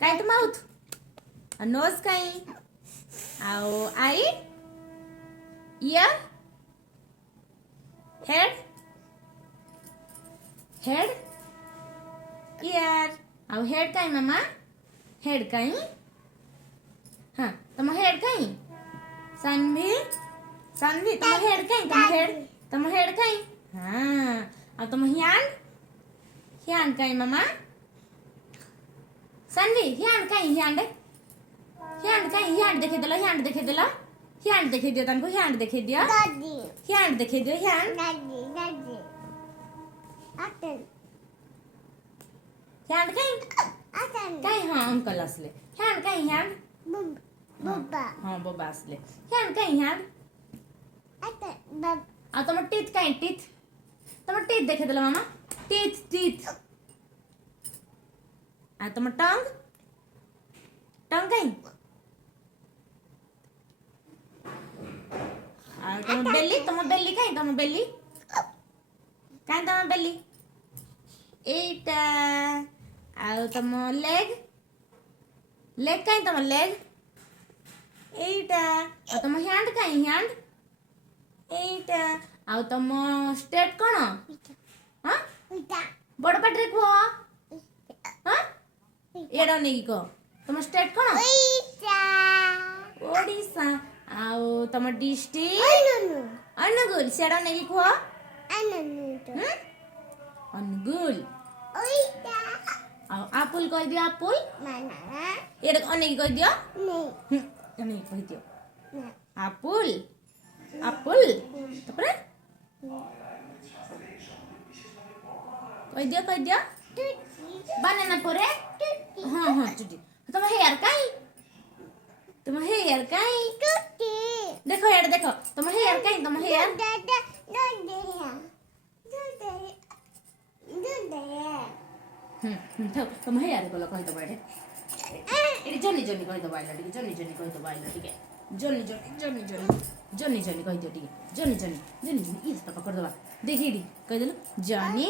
काई तो mouth knows काई आओ eye ear head head year आओ हेड काई मामा हेड काई हाँ तुम हेड काई सानवी सानवी तुम हेड काई तुम हेड काई हाँ अब तुम ह्यांड काई मामा सानवी ह्यांड काई ह्यांड देखे दिलो ह्यांड देखे दियो तनको ह्यांड देखे दियो ह्यांड देखे दियो ह्यांड काई हाँ अंकल असले ह्यांड काई ह्यांड हाँ बोबा असले ह्यांड काई ह्यांड आ तुम टीथ काई तुम टीथ देखे दिलो मामा टीथ आ तुम टंग काई आ तुम बेली काई तुम बेली एटा आ तुम लेग काई तुम लेग एटा आ तुम हैंड काई हैंड एटा आ तुम स्टेट कोन हां बड़ पाटरे को हां एडा नेगी को तुम स्टेट कोन ओडिसा आओ तुम डिस्ट्रिक्ट अनुगुल सेडा नेगी को अनुगुल आओ आपुल कह दियो आपुल एडा अनेगी कह दियो नहीं कह दियो आपुल आपुल तपरे कह दियो बनाना परे हाँ हाँ चुटी तुम हेयर काई देखो हेयर देखो तुम हेयर काई तुम हेयर तुम हेयर बोलो कह दो बाड़े एडी जनी कह दो बाइला ठीक जनी कह दो बाइला ठीक है जनी कह दियो ठीक जनी इस तक कर दो देखी दी कह देलो जनी